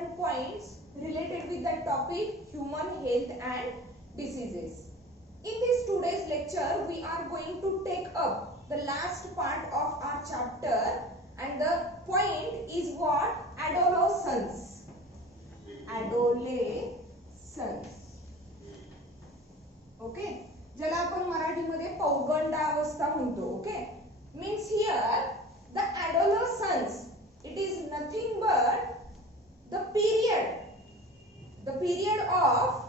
important points related with that topic, human health and diseases. In this today's lecture, we are going to take up the last part of our chapter, and the point is what? Adolescence. Adolescence. Okay. ज्याला आपण मराठीमध्ये पौगंडावस्था म्हणतो. Okay. Means here the adolescence, it is nothing but the period of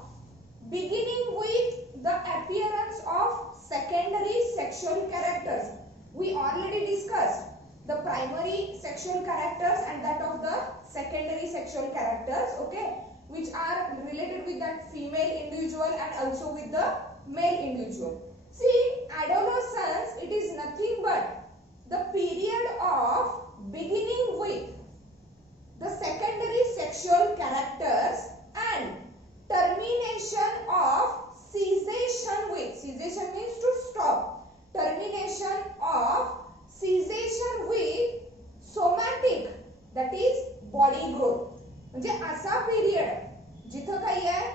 beginning with the appearance of secondary sexual characters. We already discussed the primary sexual characters and that of the secondary sexual characters, okay, which are related with that female individual and also with the male individual. See, adolescence, it is nothing but the period of beginning with the secondary sexual characters and termination of cessation with. Cessation means to stop. Termination of cessation with somatic, that is body growth. म्हणजे असा period जिथं काही आहे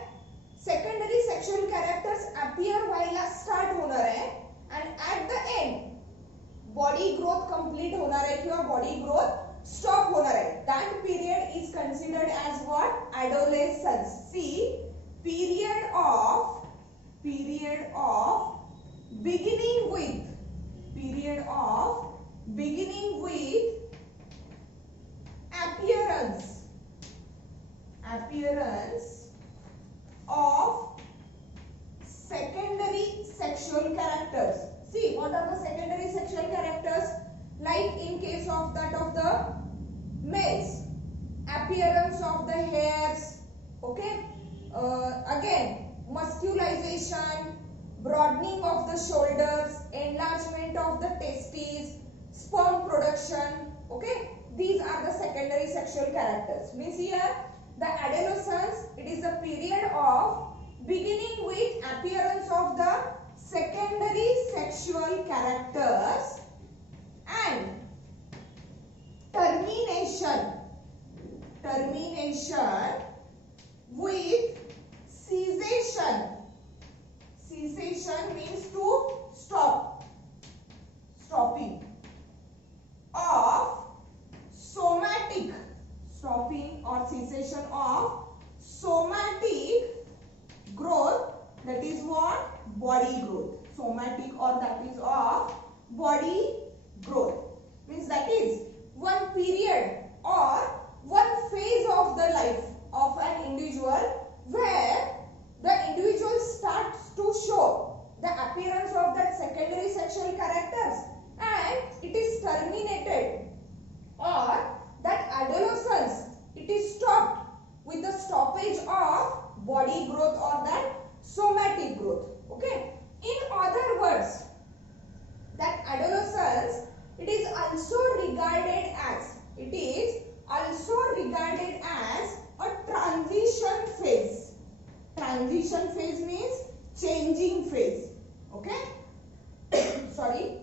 secondary sexual characters appear व्हायला start होणार आहे and at the end body growth complete होणार आहे किंवा बॉडी ग्रोथ स्टॉप होणार आहे. that period is considered as what? Adolescence. See, period of beginning with appearance of secondary sexual characters. See, what are the secondary sexual characters? Like in case of that of the males, appearance of the hairs, okay, again musculization, broadening of the shoulders, enlargement of the testes, sperm production, okay, these are the secondary sexual characters. Means here the adolescence, it is a period of beginning with appearance of the secondary sexual characters and termination with cessation. Cessation means to stopping of somatic, stopping or cessation of somatic growth, that is what? Body growth. Somatic or that is of body growth. Means that is one period or one phase of the life of an individual where the individual starts to show the appearance of that secondary sexual characters and it is terminated, or that adolescence, it is stopped with the stoppage of body growth or that somatic growth. Okay. In other words, that adolescence, it is also regarded as a transition phase. Transition phase means changing phase. Okay. Sorry.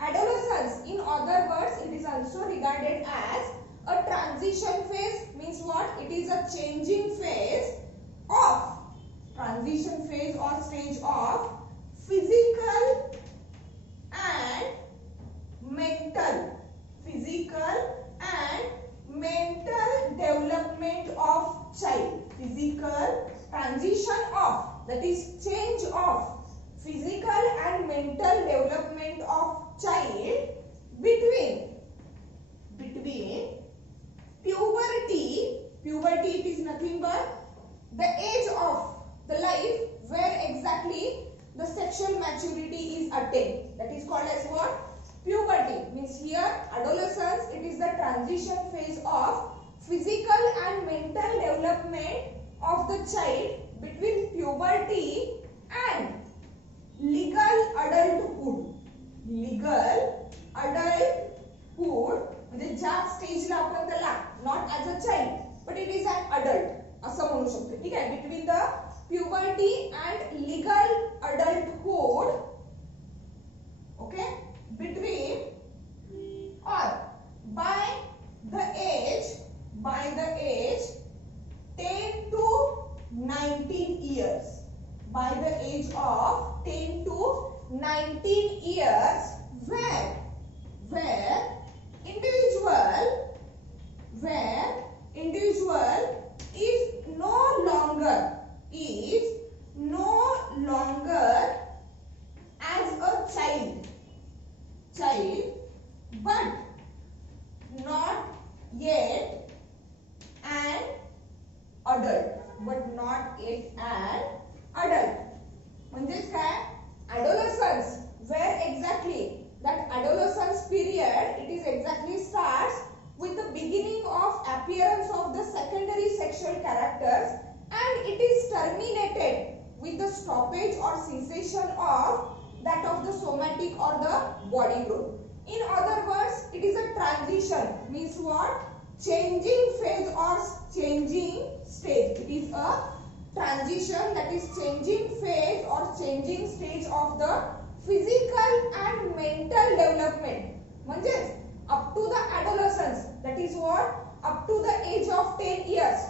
Adolescence, in other words, it is also regarded as a transition phase. Means what? It is a changing phase or stage of physical and mental development of child. Physical transition of, that is change of physical and mental development of child between puberty, it is nothing but the age of the life where exactly the sexual maturity is attained. That is called as what? Puberty. Means here adolescence, it is the transition phase of physical and mental development of the child between puberty and legal adulthood. म्हणजे ज्या स्टेजला आपण त्याला not as a child but it is an adult असं म्हणू शकतो. ठीक आहे. Between the puberty and legal adulthood, okay, between or by the age 10 to 19 years. By the age of 10 to 19 years, where individual is no longer as a child, but not yet an adult. म्हणजेच काय? Adolescence. Where exactly? That adolescence period, it is exactly starts with the beginning of appearance of the secondary sexual characters, and it is terminated with the stoppage or cessation of that of the somatic or the body growth. In other words, it is a transition. Means what? Changing phase or changing stage. It is a transition, that is changing phase or changing stage of the physical and mental development. म्हणजेच up to the adolescence, that is what? Up to the age of 10 years.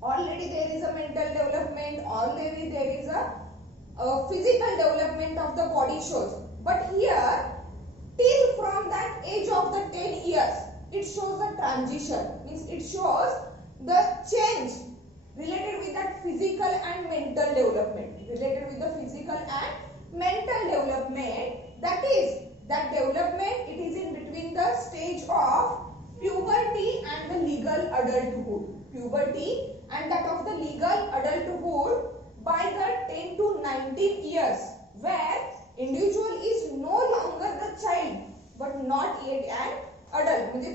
Already there is a mental development, already there is a physical development of the body shows. But here, till from that age of the 10 years, it shows the transition. Means it shows the change related with that physical and mental development. That is, that development, it is in between the stage of puberty and the legal adulthood. Puberty and that of the legal adulthood by the 10 to 19 years, where individual is no longer the child but not yet an adult. म्हणजे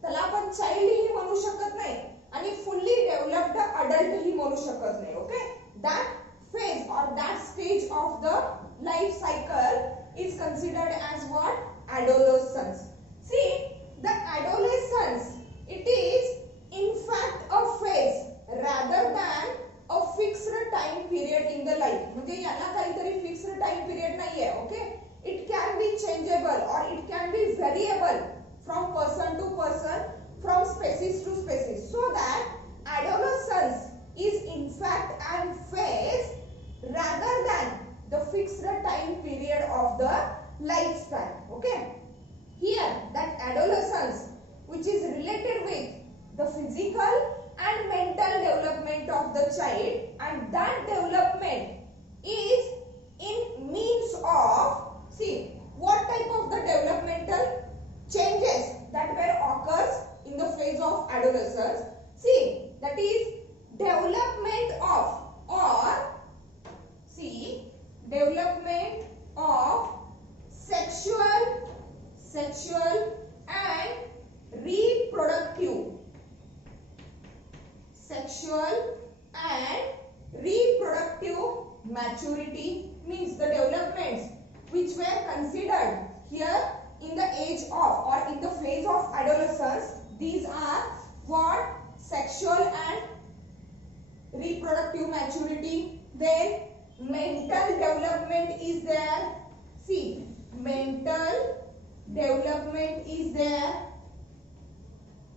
त्याला आपण child ही म्हणू शकत नाही आणि fully developed adult ही म्हणू शकत नाही. Okay, that phase or that stage of the life cycle is considered as what? Adolescence. See, the adolescence, it is in fact a phase rather than a fixed time period in the life. म्हणजे याला काहीतरी fixed time period नाहीये. Okay, it can be changeable or it can be variable from person to person, from species to species. So that adolescence is in fact a phase rather than the fixed time period of the lifespan. Okay, here that adolescence, which is related with the physical and mental development of the child, and that development is in means of, see, what type of the developmental changes that were occurs in the phase of adolescence. See, that is development of, or see, development of sexual and reproductive maturity. Means the developments which were considered here in the age of or in the phase of adolescence, these are what? Sexual and reproductive maturity. Then mental development is there. See, mental development is there.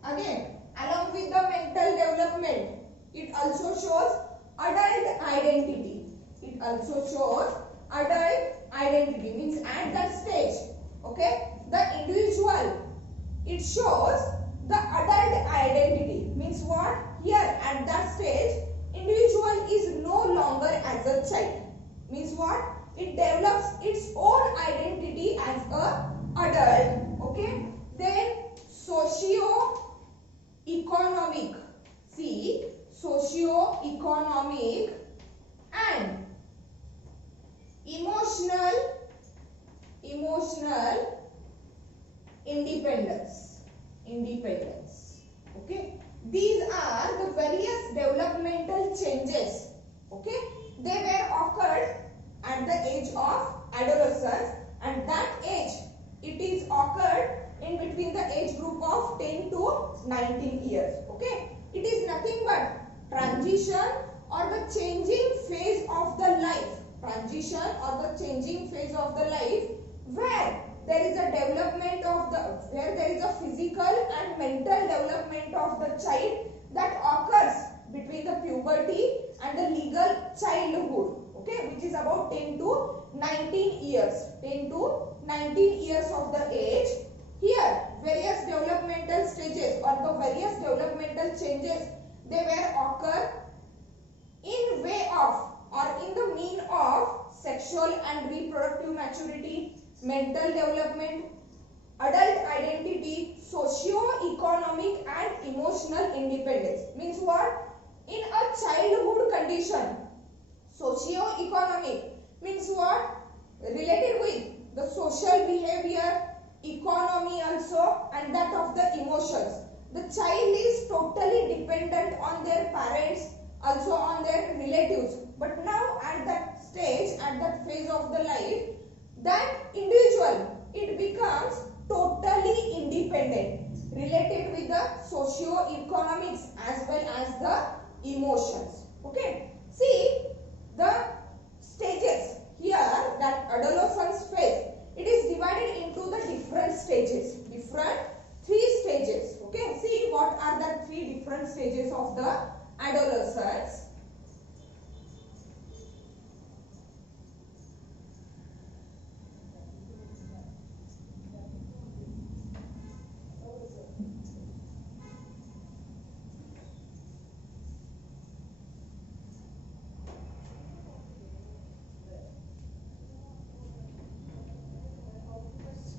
Again, along with the mental development, it also shows adult identity. Means at that stage, okay, the individual, it shows the adult identity. Means what? Here at that stage, individual is no longer as a child. Means what? It develops its own identity as a adult. Okay, then socio-economic. See, socio-economic and emotional independence. Okay, these are the various developmental changes. Okay, they were occurred at the age of adolescence, and that age, it is occurred in between the age group of 10 to 19 years. Okay, it is nothing but transition or the changing phase of the life. Where there is a development of where there is a physical and mental development of the child that occurs between the puberty and the legal childhood, okay, which is about 10 to 19 years. 10 to 19 years of the age. Here, various developmental stages or the various developmental changes, they will occur in way of or in the mean of sexual and reproductive maturity, mental development, adult identity, socio-economic and emotional independence. Means what? In a childhood condition, socio-economic means what? Related with the social behavior, economy also, and that of the emotions. The child is totally dependent on their parents, also on their relatives. But now at that stage, at that phase of the life, that individual, it becomes totally independent, related with the socio-economics as well as the emotions. Okay. See the stages here, that adolescence phase, it is divided into the different stages, different 3 stages. Okay. See what are the 3 different stages of the adolescence.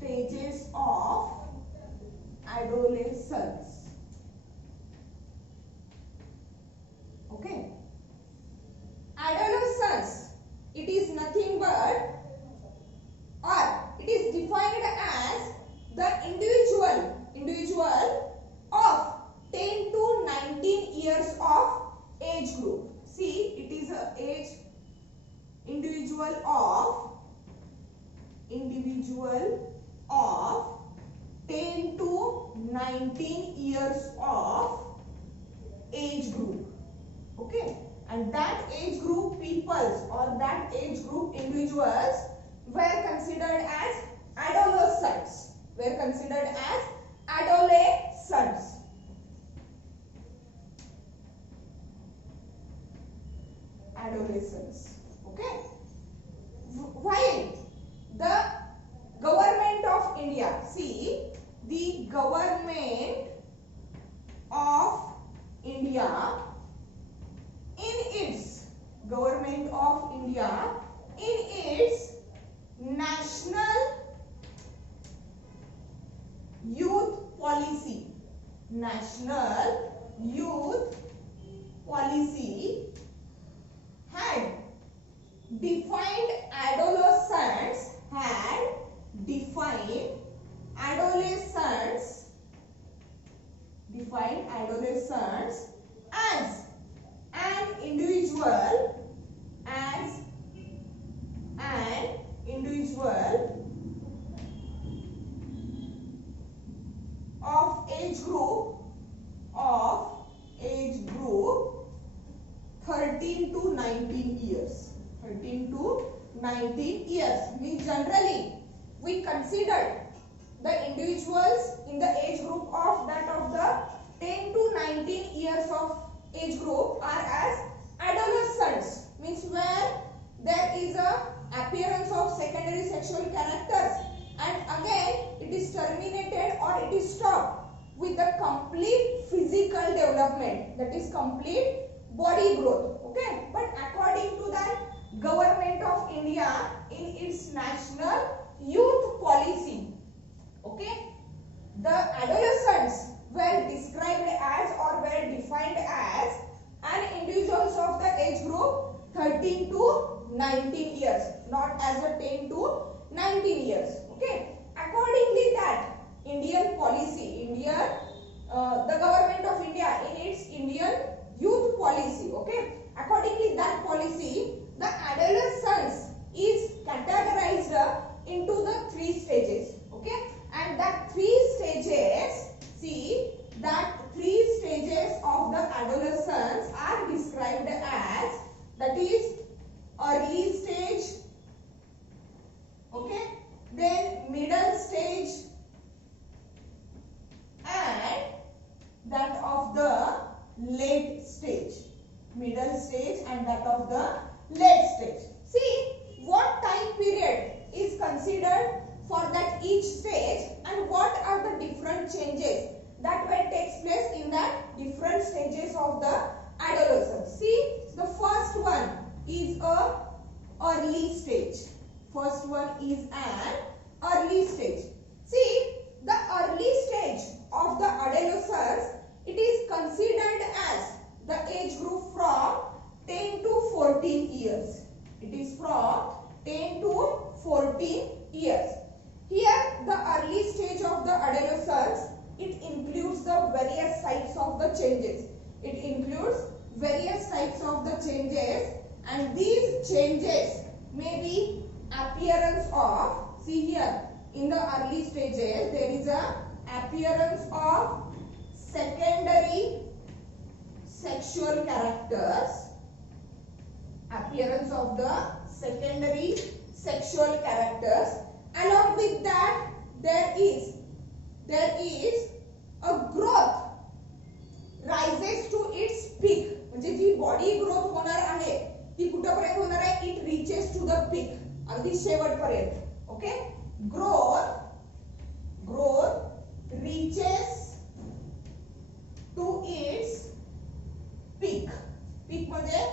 Stages of adolescence. Okay. Adolescence, it is nothing but, or it is defined as the individual of 10 to 19 years of age group. See, it is a age individual of 10 to 19 years of age group. Okay. And that age group peoples or that age group individuals were considered as adolescents. Adolescents. Okay. While the government of India, see, the government of India in its national youth policy had defined adolescents as an individual of age group 13 to 19 years. 13 to 19 years means generally we considered the individuals in the age group of that of the 10 to 19 years of age group are as adolescents, means where there is a appearance of secondary sexual characters, and again it is terminated or it is stopped with the complete physical development, that is complete body growth. Okay. But according to that government of India in its national youth policy, okay, the adolescents were described as or were defined as an individuals of the age group 13 to 19 years, not as a 10 to 19 years. Okay. Accordingly that Indian policy, the government of India in its Indian youth policy, okay, accordingly that policy, the adolescence is categorized into the 3 stages. Okay. And that 3 stages, see, that 3 stages of the adolescence are described as, that is early stage, okay, then middle stage, and that of the late stage. of the late stage. See what time period is considered for that each stage and what are the different changes that will take place in that different stages of the adolescence. See, the first one is a early stage. First one is an early stage. See, the early stage of the adolescence, it is considered as the age group from 10 to 14 years. It is from 10 to 14 years. Here, the early stage of the adolescence, it includes the various types of the changes. It includes various types of the changes, and these changes may be appearance of, see here, in the early stages, there is a appearance of secondary sexual characters. Appearance of the secondary sexual characters. Along with that, there is a growth rises to its peak. म्हणजे जी body growth होणार आहे ती कुठपर्यंत होणार आहे? It reaches to the peak, अगदी शेवटपर्यंत. Okay, growth reaches to its peak. Peak म्हणजे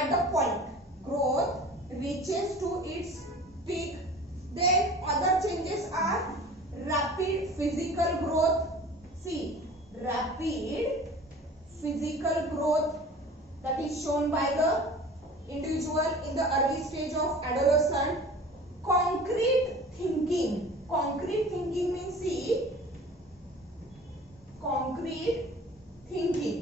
at the point. Growth reaches to its peak. Then other changes are rapid physical growth. See, rapid physical growth that is shown by the individual in the early stage of adolescence. Concrete thinking. Concrete thinking means, see, concrete thinking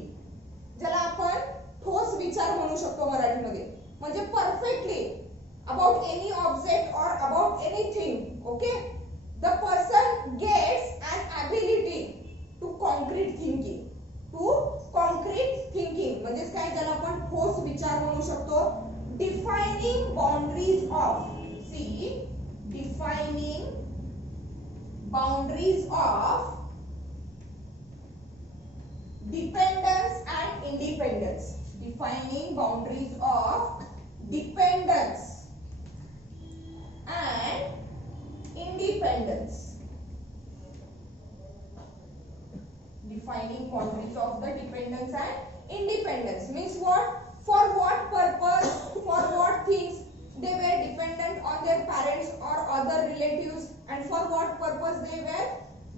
ज्याला आपण ठोस विचार म्हणू शकतो मराठीमध्ये. म्हणजे perfectly about any object or about anything. Okay, the person gets an ability to concrete thinking. To concrete thinking म्हणजे काय, ज्याला आपण ठोस विचार म्हणू शकतो. Defining boundaries of, see, defining boundaries of dependence and independence. Defining boundaries of dependence and independence. Defining boundaries of the dependence and independence means what? For what purpose, for what things they were dependent on their parents or other relatives, and for what purpose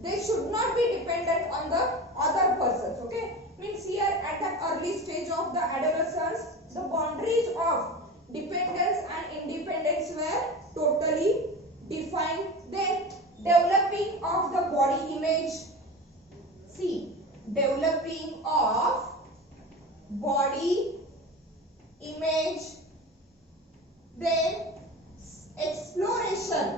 they should not be dependent on the other persons. Okay, means here at that early stage of the adolescence, the boundaries of dependence and independence were totally defined. Then developing of the body image. See, developing of body image. Then exploration,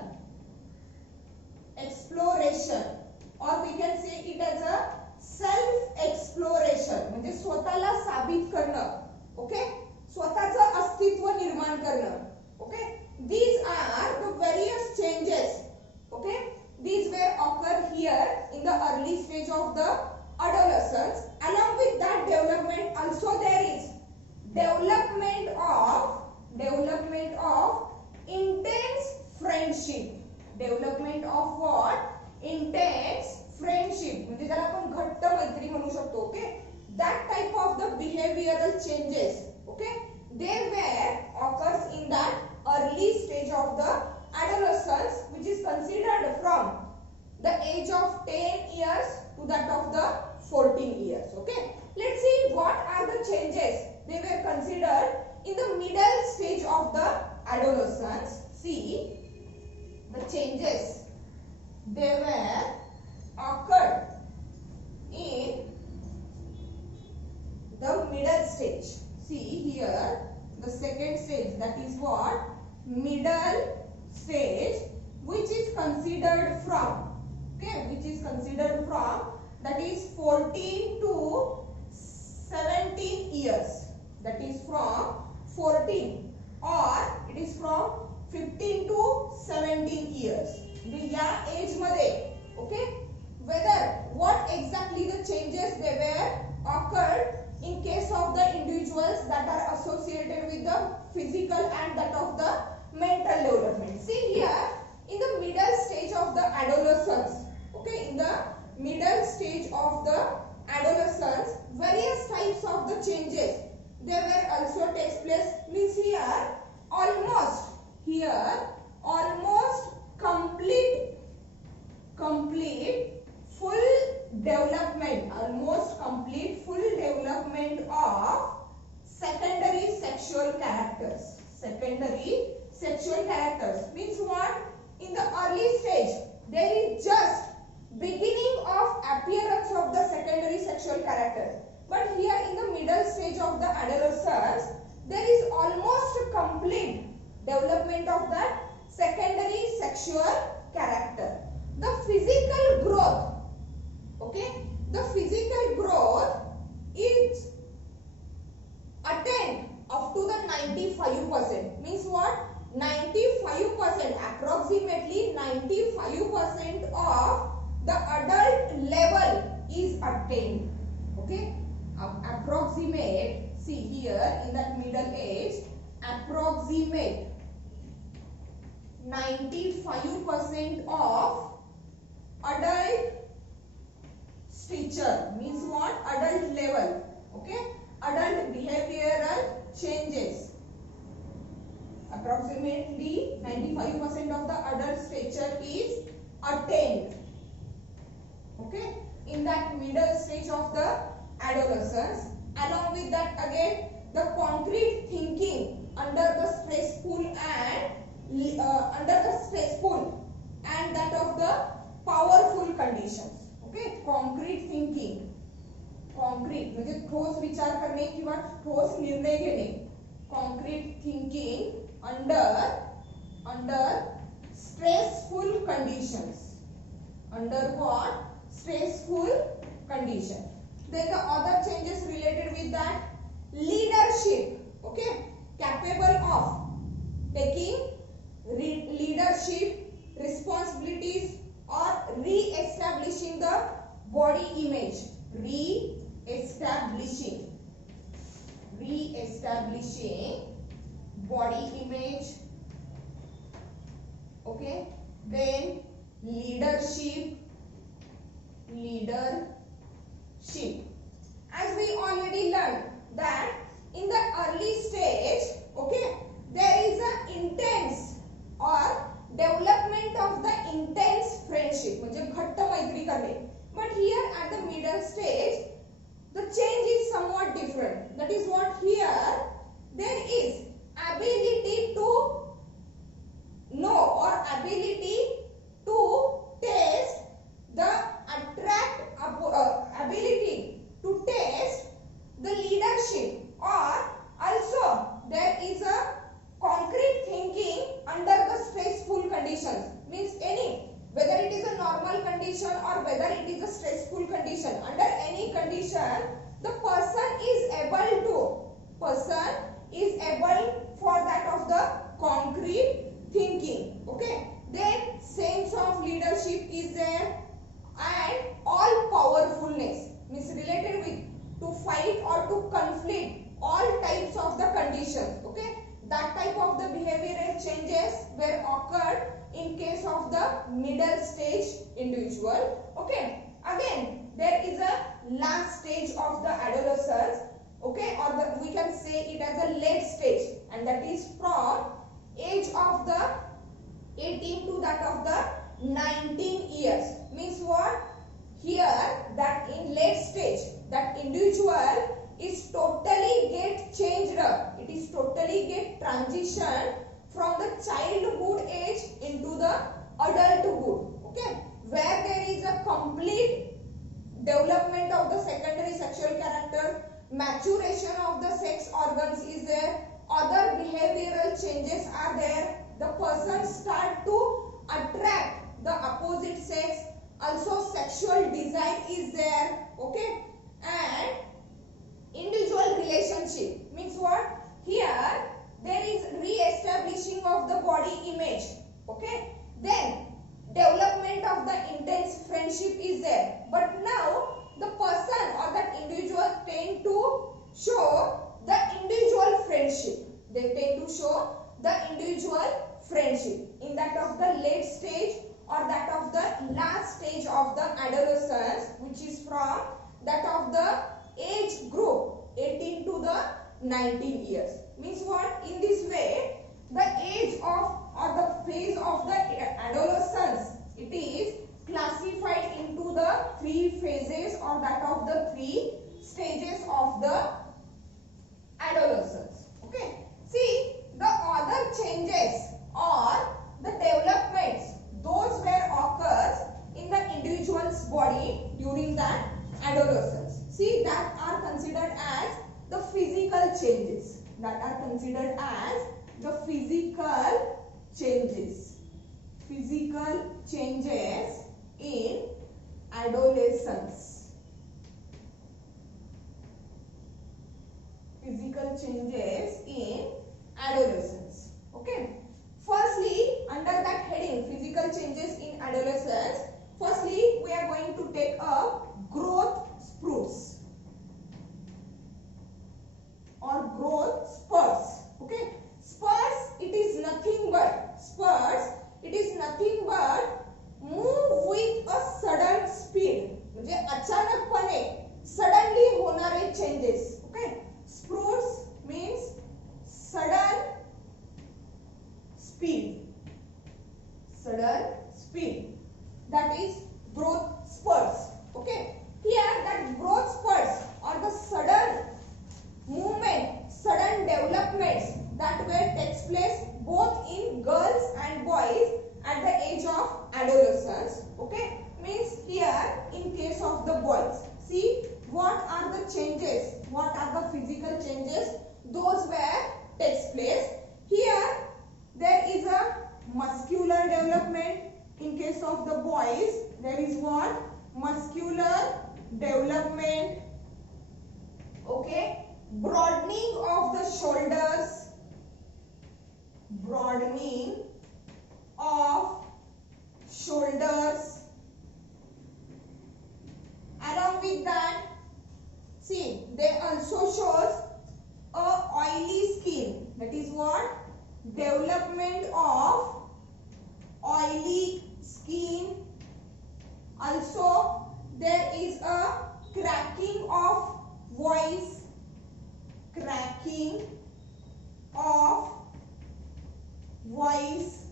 or we can say it as a self exploration म्हणजे स्वतःला साबित करणं. Okay, स्वतःचं अस्तित्व निर्माण करणं. Okay, these are the various changes. Okay, these were occur here in the early stage of the adolescence. Along with that development also there is development of intense friendship. Development of what? Intense friendship म्हणजे ज्याला आपण घट्ट मैत्री म्हणू शकतो. Okay, that type of the behavioral changes, okay, they were occurs in that early stage of the adolescence, which is considered from the age of 10 years to that of the 14 years. Okay, let's see what are the changes they were considered in the middle stage of the adolescence. See the changes they were occurred in the middle stage. See here the second stage, that is what? Middle stage, which is considered from, okay, which is considered from, that is 14 to 17 years. That is from 14 or it is from 15 to 17 years. या as मध्ये, okay, whether what exactly the changes they were occurred in case of the individuals that are associated with the physical and that of the mental development. See here, in the middle stage of the adolescence, okay, in the middle stage of the adolescence, various types of the changes they were also takes place. Means here almost full development, almost complete full development of secondary sexual characters. Secondary sexual characters means what? In the early stage there is just beginning of appearance of the secondary sexual characters, but here in the middle stage of the adolescence there is almost complete development of that secondary sexual character. The physical growth, okay, the physical growth is attained up to the 95%. Means what? 95%, approximately 95% of the adult level is attained. Okay, approximate, see here in that middle age, approximate 95% of adult stature. Means what? Adult level. Okay, adult behavioral changes. Approximately 95% of the adult stature is attained. Okay, in that middle stage of the adolescence. Along with that, again, the concrete thinking under the stressful and that of the powerful conditions. Okay, concrete thinking, concrete म्हणजे ठोस विचार करणे किंवा ठोस निर्णय घेणे. Concrete thinking under stressful conditions. Under what? Stressful condition. Then the other changes related with that, leadership. Okay, capable of taking leadership responsibilities or re-establishing the body image. Re-establishing body image. Okay, then leadership. As we already learned that in the early stage, okay, there is an intense or development of the intense friendship, म्हणजे घट्ट मैत्री करणे. But here at the middle stage, the change is somewhat different. That is what here there is ability to know or ability to taste the ability to taste the leadership, or also there is a concrete thinking under the stressful conditions. Means any, whether it is a normal condition or whether it is a stressful condition, under any condition the person is able for that of the concrete thinking. Okay, then sense of leadership is there, and all powerfulness means related with to fight or to conflict all types of the conditions. Okay, that type of the behavioral changes were occurred in case of the middle stage individual. Okay, again there is a last stage of the adolescence. Okay, or we can say it as a late stage, and that is from age of the 18 to that of the 19 years. Means what? Here that in late stage that individual is totally get changed up. It is totally get transition from the childhood age into the adulthood. Okay, where there is a complete development of the secondary sexual character, maturation of the sex organs is there, other behavioral changes are there. The person start to attract the opposite sex, also sexual desire is there. Okay, and individual relationship means what? Here there is re-establishing of the body image. Okay, then development of the intense friendship is there, but now the person or that individual tend to show the individual friendship. They tend way to show the individual friendship. In that of the late stage or that of the last stage of the adolescence, which is from that of the age group 18 to the 19 years. Means what? In this way, the age of or the phase of the adolescence, it is classified into the three phases or that of the three stages of the adolescence. Okay. See, the other changes or the developments, those where occurs in the individual's body during that adolescence. See, that are considered as the physical changes. That are considered as the physical changes. Physical changes in adolescence. Physical changes in adolescence. Okay. Firstly, under that heading, physical changes in adolescence, firstly, we are going to take up growth spurts or growth spurts. Okay. Spurts, it is nothing but move with a sudden speed. म्हणजे अचानकपणे suddenly होणारे changes. Okay. Spurts means sudden speed. Sudden speed. That is growth spurts. Okay. Here that growth spurts or the sudden movement, sudden developments that will takes place both in girls and boys at the age of adolescence. Okay. Means here in case of the boys. See what are the changes, what are the physical changes, those where takes place. Here there is a muscular development. In case of the boys, there is what? Muscular development. Okay. Broadening of the shoulders. Broadening of shoulders. Along with that, see, they also shows a oily skin. That is what? Development of oily skin. Also, there is a cracking of voice. Cracking of voice.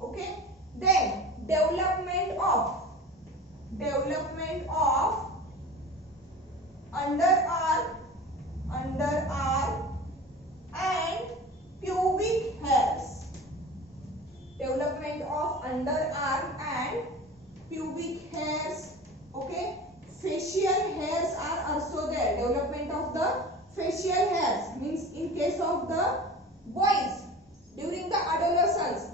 Okay. Then development of underarm and pubic hairs. Development of underarm and pubic hairs. Okay. Facial hairs are also there. Development of the facial hairs means in case of the boys during the adolescence,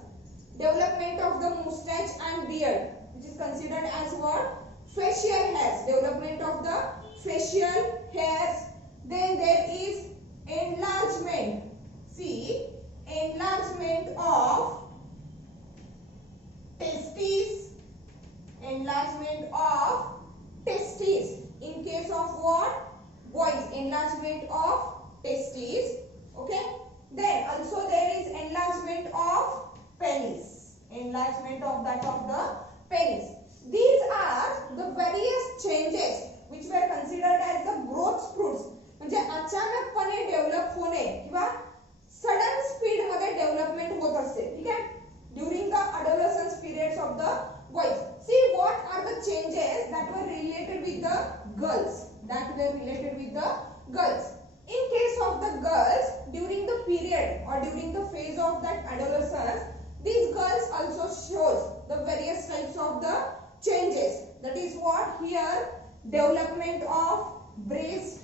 development of the mustache and beard, which is considered as what? Facial hairs. Development of the facial hairs. Then there is enlargement. See, enlargement of testes. Enlargement of testes. In case of what? Boys, enlargement of testes. Okay. Then also there is enlargement of penis. Enlargement of that of the penis. These are the various changes which were considered as the growth spurts. म्हणजे अचानकपणे develop होणे किंवा sudden speed मध्ये development होत असते. ठीक आहे. During the adolescence periods of the boys. See what are the changes that were related with the girls. In case of the girls, during the period or during the phase of that adolescence, these girls also shows the various types of the changes. That is what here, development of breast,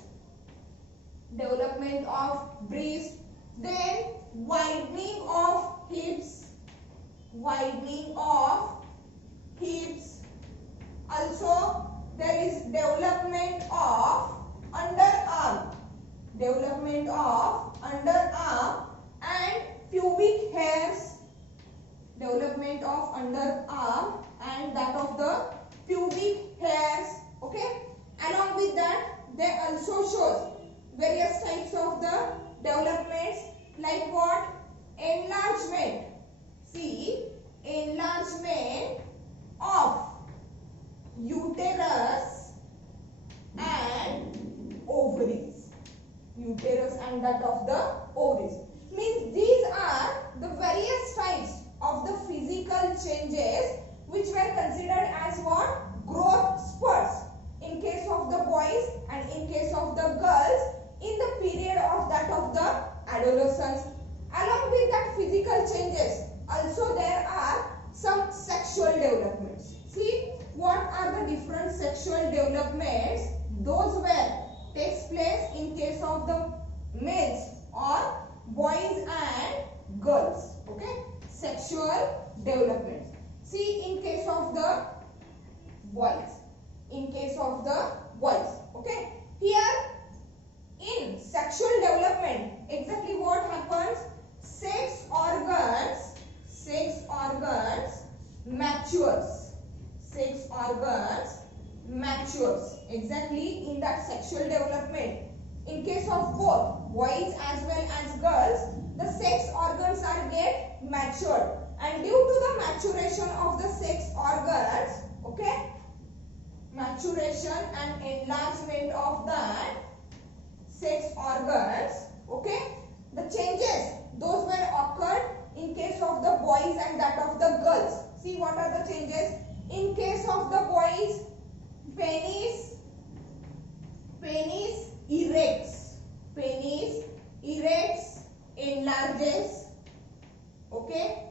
then widening of hips, also there is development of underarm and pubic hairs, development of underarm and that of the pubic hairs. Okay. Along with that, they also shows various types of the developments like what? Enlargement. See, enlargement of uterus and ovaries. Uterus and that of the ovaries. Means these are the various types of the physical changes which were considered as what? Growth spurts in case of the boys and in case of the girls in the period of that of the adolescence. Along with that physical changes, also there are some sexual developments. See, what are the different sexual developments? Those where takes place in case of the males or boys and girls. Okay, sexual development. See, in case of the boys, okay, here in sexual development, exactly what happens? Sex organs matures. Sex organs matures exactly in that sexual development. In case of both boys as well as girls, the sex organs are get matured, and due to the maturation of the sex organs, okay, maturation and enlargement of that sex organs, okay, the changes those were occurred in case of the boys and that of the girls. See, what are the changes? In case of the boys, penis erects, enlarges, okay,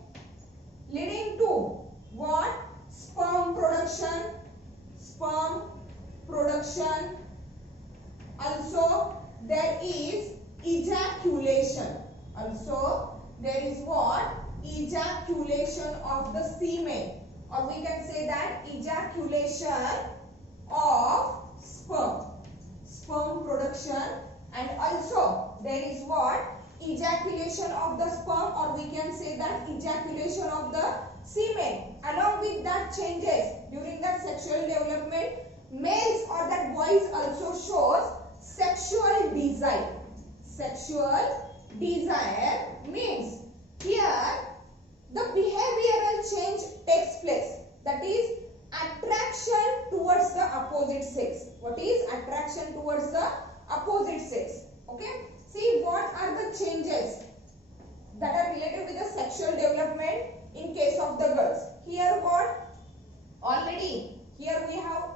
leading to what? Sperm production. Also there is ejaculation. Also there is what? Ejaculation of the semen, or we can say that ejaculation of sperm production, and also there is what? Ejaculation of the sperm, or we can say that ejaculation of the semen. Along with that changes during that sexual development, males or that boys also shows sexual desire. Sexual desire means here the behavioral change takes place, that is attraction towards the opposite sex. What is attraction towards the opposite sex? Okay, see, what are the changes that are related with the sexual development in case of the girls? Here what? Already here we have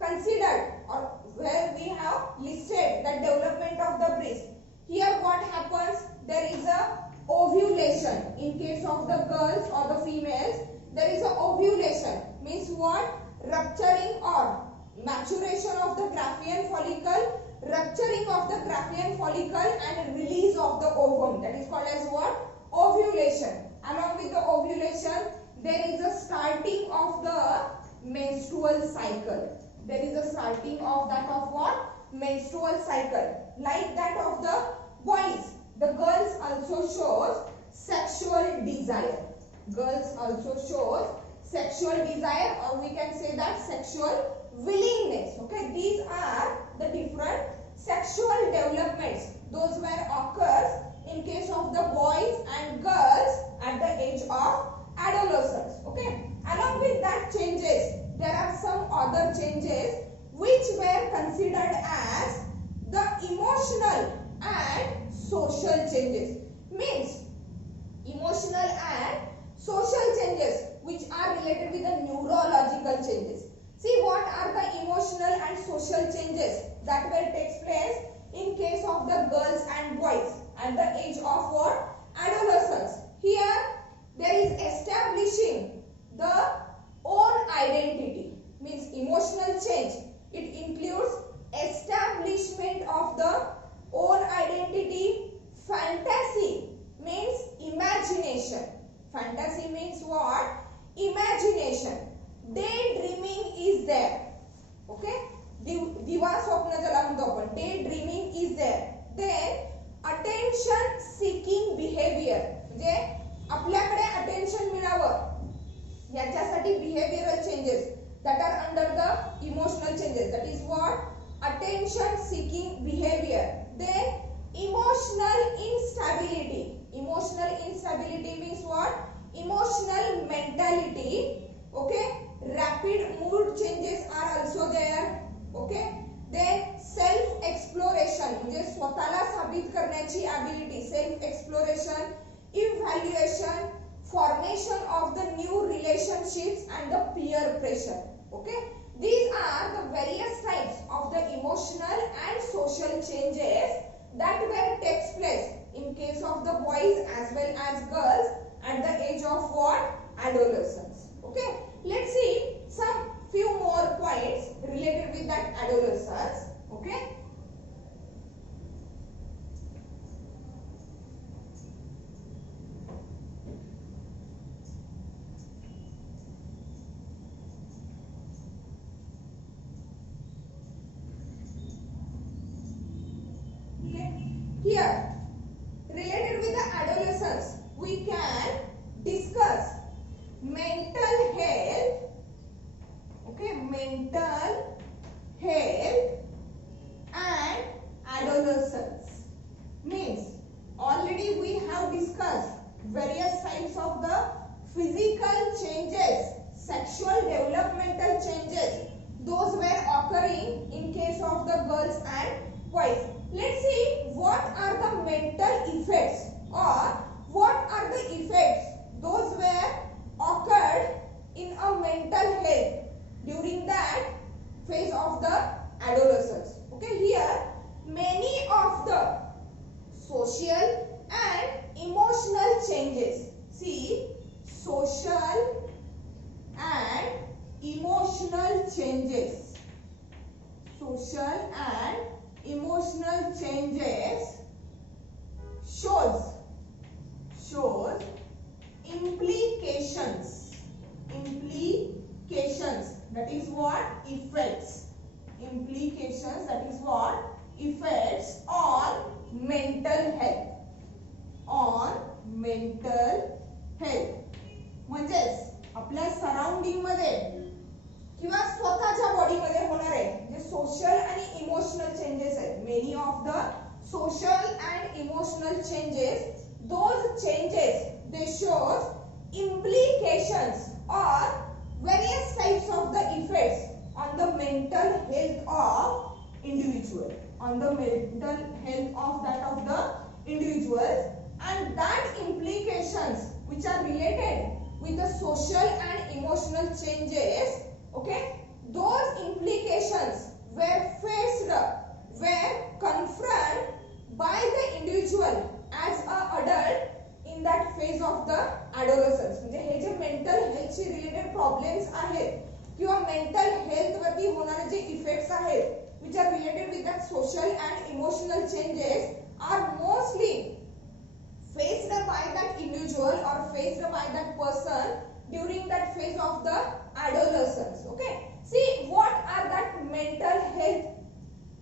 considered, or where we have listed the development of the breast. Here what happens? There is a ovulation. In case of the girls or the females, there is a ovulation. Means what? Rupturing or maturation of the Graafian follicle, and release of the ovum. That is called as what? Ovulation. Along with the ovulation, there is a starting of the menstrual cycle. There is a starting of that of what? Menstrual cycle. Like that of the boys, the girls also shows sexual desire. Girls also shows sexual desire, or we can say that sexual willingness. Okay, these are the different sexual developments. Those were occurs in case of the boys and girls at the age of adolescence. Okay, along with that changes, there are some other changes which were considered as the emotional and social changes. Means emotional and social changes which are related with the neurological changes. See, what are the emotional and social changes that will take place in case of the girls and boys at the age of what? Adolescence. Here there is establishing the own identity. Means emotional change, it includes establishment of the own identity. Fantasy means imagination. Fantasy means what? Imagination. Daydreaming is there. Okay, दिवा स्वप्न ज्याला म्हणतो आपण, daydreaming is there. Then attention seeking behavior, म्हणजे आपल्याकडे attention मिळावं याच्यासाठी behavioral changes that are under the emotional changes. That is what? Attention seeking behavior. Then emotional instability. Emotional instability means what? Emotional mentality. Okay, rapid mood changes are also there. Okay, then self exploration म्हणजे स्वतःला साबित करण्याची ability, self exploration, evaluation, formation of the new relationships and the peer pressure. Okay, these are the various types of the emotional and social changes that were takes place in case of the boys as well as girls at the age of what? Adolescence. Okay, let's see some few more points related with that adolescence. Okay, here related with the adolescence we can discuss mental health. Okay, mental health and adolescence means already we have discussed various types of the physical changes, sexual developmental changes, those were occurring in case of the girls and boys. Let's see what are the mental effects or what are the effects those were occurred in a mental health during that phase of the adolescence. Okay, here many of the social and emotional changes. See, social and emotional changes. Social and emotional changes shows implications. Implications, that is what? Effects. Implications, that is what? Effects on mental health. On mental health. म्हणजेच आपल्या surrounding मध्ये किंवा स्वतःच्या body मध्ये होणारे जे social आणि emotional changes आहेत, many of the social and emotional changes, those changes they shows implications or various types of the effects on the mental health of individual, on the mental health of that of the individuals, and that implications which are related with the social and emotional changes. Okay, those implications were faced, were confronted by the individual as a adult in that phase of the adolescence. म्हणजे हे जे mental health शी related problems आहेत किंवा mental health वरती होणारे जे effects आहेत which are related with that social and emotional changes are mostly faced by that individual or faced by that person during that phase of the adolescence. Okay, see what are that mental health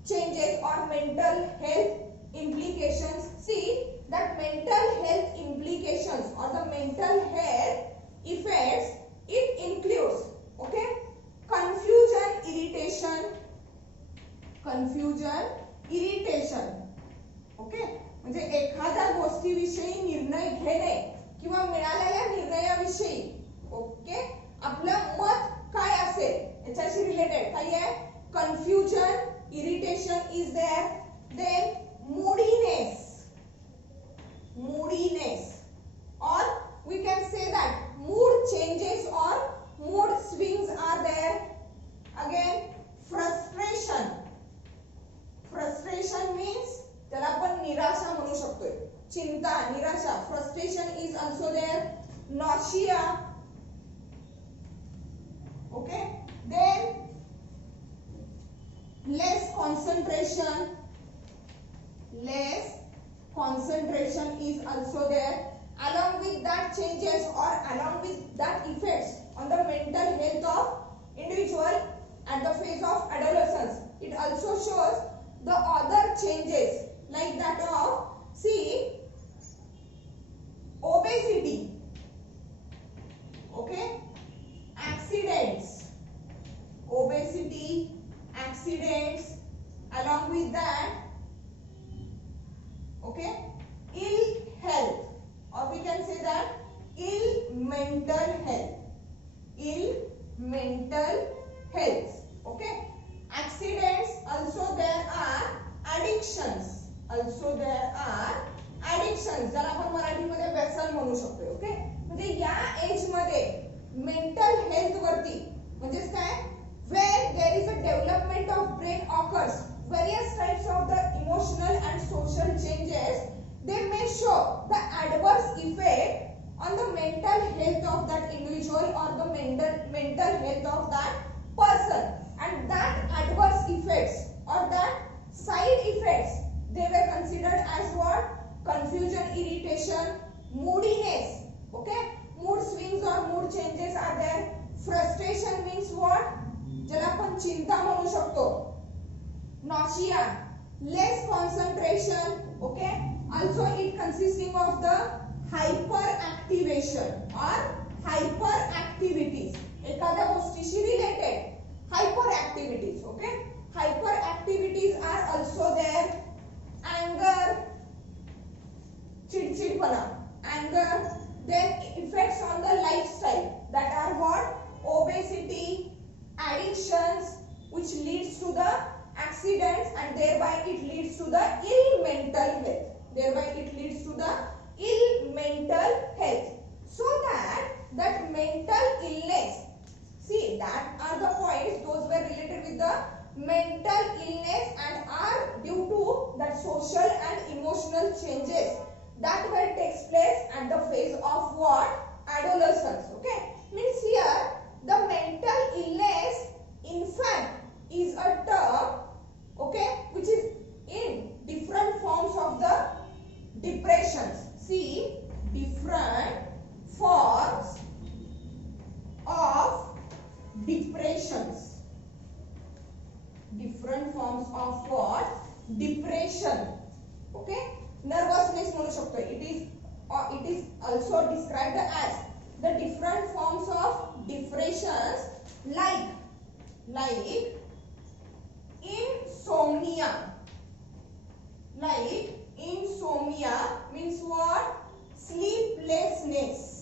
changes or mental health implications. See that mental health implications or the mental health effects, it includes, okay, confusion, irritation. Okay, म्हणजे एखाद्या गोष्टीविषयी निर्णय घेणे किंवा मिळालेल्या निर्णयाविषयी, okay, आपलं मत काय असेल याच्याशी रिलेटेड काय आहे? Confusion, irritation is there. Then moodiness, or we can say that mood changes or mood swings are there. Again, frustration means त्याला आपण निराशा म्हणू शकतोय, चिंता, निराशा. frustration is also there. nausea. Okay, then less concentration is also there. Along with that changes or along with that effects on the mental health of individual at the phase of adolescence, it also shows the other changes like that of, see, obesity. Okay, accidents, along with that म्हणजे या as मध्ये mental health वरती म्हणजेच काय where there is a development of brain occurs various types of the emotional and social changes they may show the adverse effect on the mental health of that individual or the mental health of that person, and that adverse effects or that side effects they were considered as what confusion, irritation, moodiness, okay, mood swings or mood changes are there, frustration means what ज्याला आपण चिंता म्हणू शकतो, nausea, less concentration, okay, also it consisting of the hyperactivation or hyperactivities, एखाद्या गोष्टीशी related hyperactivities, okay, hyperactivities are also there, anger, चिडचिडपणा, anger, then effects on the lifestyle that are what obesity, addictions which leads to the accidents and thereby it leads to the ill mental health, thereby it leads to the ill mental health, so that mental illness, see that are the points those were related with the mental illness and are due to that social and emotional changes that will takes place at the phase of what adolescence, okay, means here the mental illness in fact is a term, okay, which is in different forms of the depressions, see different forms of depressions, different forms of what depression, okay, nervousness म्हणू शकतो, it is also described as the different forms of depressions like insomnia, means what sleeplessness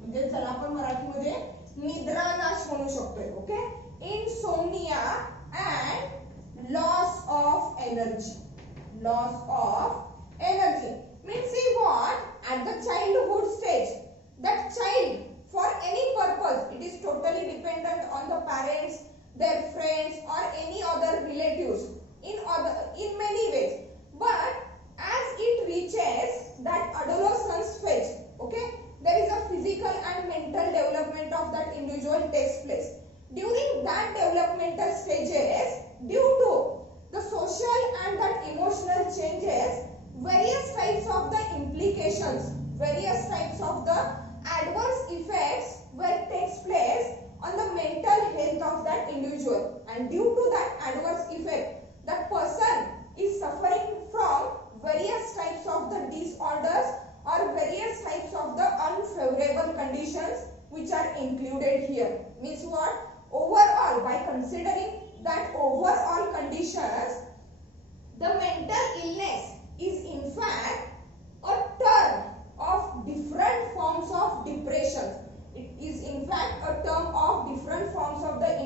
म्हणजे त्याला आपण मराठीमध्ये निद्रानाश म्हणू शकतोय, okay, insomnia and loss of energy means see what at the childhood stage that child for any purpose it is totally dependent on the parents, their friends or any other relatives in many ways, but as it reaches that adolescence phase, okay, there is a physical and mental development of that individual takes place. During that developmental stages, due to the social and that emotional changes, various types of the implications, various types of the adverse effects will takes place on the mental health of that individual, and due to that adverse effect that person is suffering from various types of the disorders or various types of the unfavorable conditions which are included here, means what overall by considering that overall conditions the mental illness is in fact a term of different forms of depression. It is in fact a term of different forms of the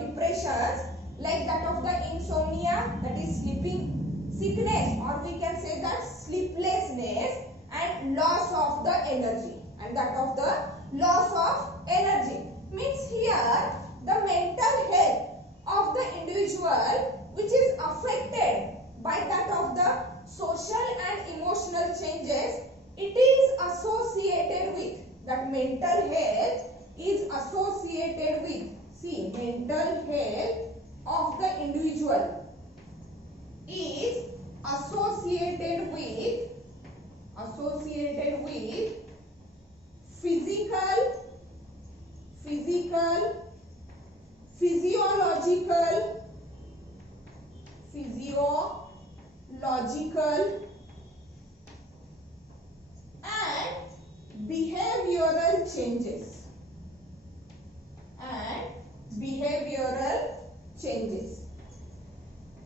depressions like that of the insomnia, that is sleeping sickness, or we can say that sleeplessness, and loss of the energy, and that of the loss of energy means here the mental health of the individual which is affected by that of the social and emotional changes, it is associated with that mental health is associated with, see, mental health of the individual is associated with physiological and behavioral changes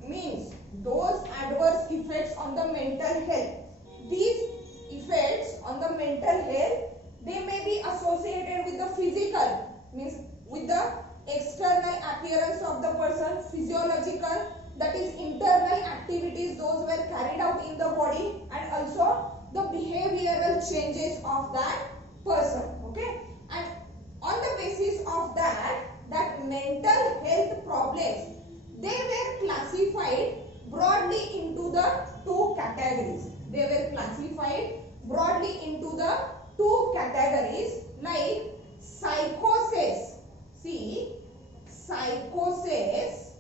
means those adverse effects on the mental health. These effects on the mental health, they may be associated with the physical, means with the external appearance of the person, physiological, that is internal activities those were carried out in the body, and also the behavioral changes classified broadly into the two categories like psychosis. See, psychosis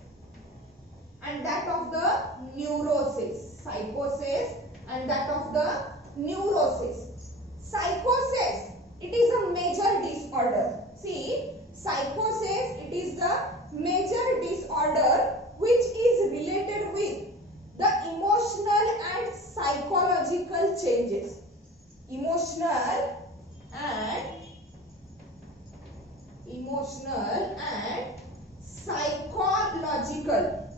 and that of the neurosis. Psychosis and that of the neurosis. Psychosis, it is a major disorder. See, psychosis, it is the major disorder which is related with the emotional and psychological changes. Emotional and psychological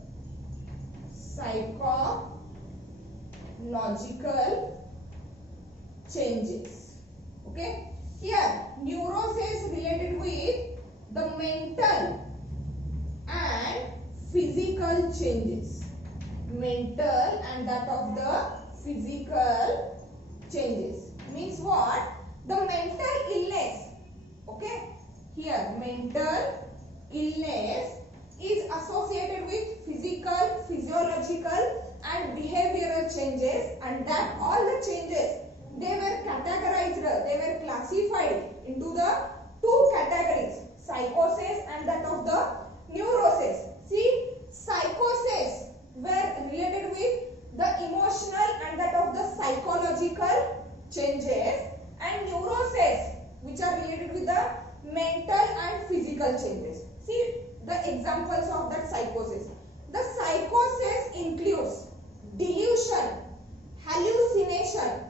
changes. Okay, here neurosis related with the mental and physical changes. Mental and that of the physical changes means what? The mental illness. Okay, here mental illness is associated with physical, physiological and behavioral changes, and that all the changes, they were categorized, they were classified into the two categories, psychosis and that of the neurosis. See, psychosis were related with the emotional and that of the psychological changes, and neurosis which are related with the mental and physical changes. See the examples of that psychosis. The psychosis includes delusion, hallucination.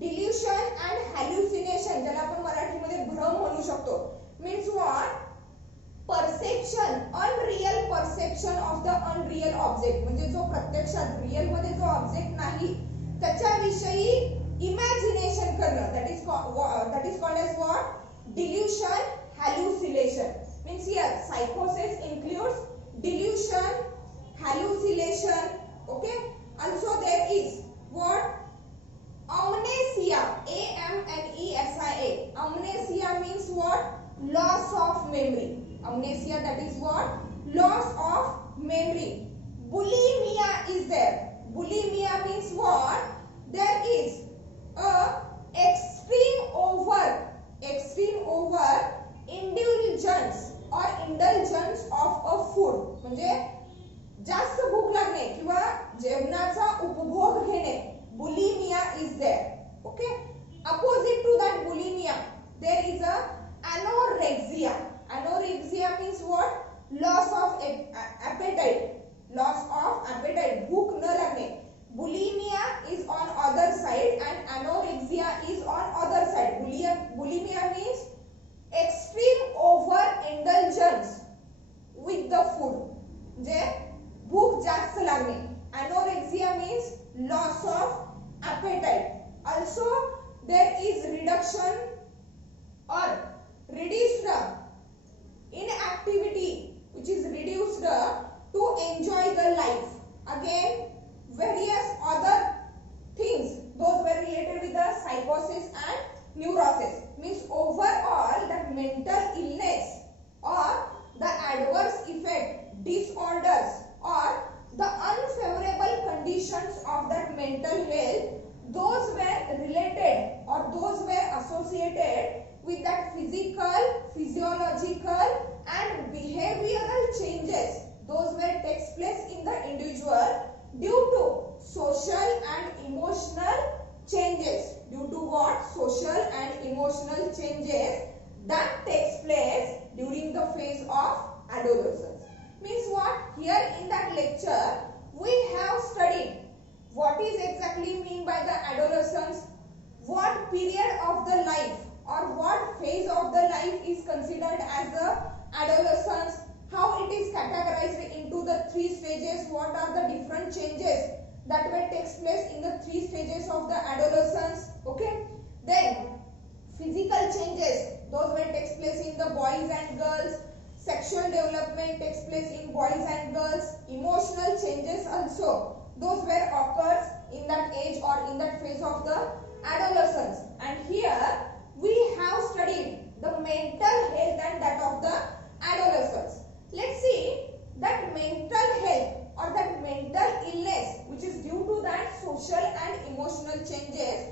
Delusion and hallucination, ज्याला आपण मराठीमध्ये भ्रम म्हणू शकतो, means what? Perception, unreal perception of the unreal object. म्हणजे जो प्रत्यक्षात real मध्ये जो ऑब्जेक्ट नाही त्याच्याविषयी इमॅजिनेशन करणं, that is called as what? Delusion, hallucination. Means here psychosis includes delusion, hallucination. Okay, also there is what? Amnesia, amnesia. Amnesia means what? Loss of memory. Amnesia, that is what? Loss of memory. Bulimia is there. Bulimia means what? There is a extreme over indulgence or indulgence of a food. म्हणजे जास्त भूक लागणे किंवा जेवणाचा उपभोग घेणे. Bulimia is there. Okay. Opposite to that bulimia, there is a anorexia. Anorexia means what? Loss of appetite. Loss of appetite. भूक न लगने. Bulimia is on other side and anorexia is on other side. Bulimia means extreme over indulgence with the food. जे भूक जास्त लागणे. Anorexia means loss of appetite. Also there is reduction or reduced inactivity, which is reduced to enjoy the life. Again various other things, those were related with the psychosis and neurosis. Means overall that mental illness or the adverse effect, disorders or the unfavorable conditions of that mental health, those were related or those were associated with that physical, physiological and behavioral changes. Those were takes place in the individual due to social and emotional changes. Due to what? Social and emotional changes that takes place during the phase of adolescence. Means what? Here in that lecture we have studied what is exactly mean by the adolescence, what period of the life or what phase of the life is considered as the adolescence, how it is categorized into the three stages, what are the different changes that will takes place in the three stages of the adolescence. Okay, then physical changes, those will takes place in the boys and girls. Sexual development takes place in boys and girls. Emotional changes also, those were occurs in that age or in that phase of the adolescence. And here we have studied the mental health and that of the adolescence. Let's see that mental health or that mental illness which is due to that social and emotional changes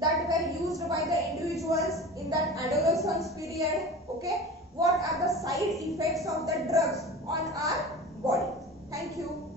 that were used by the individuals in that adolescence period. Okay, what are the side effects of the drugs on our body? Thank you.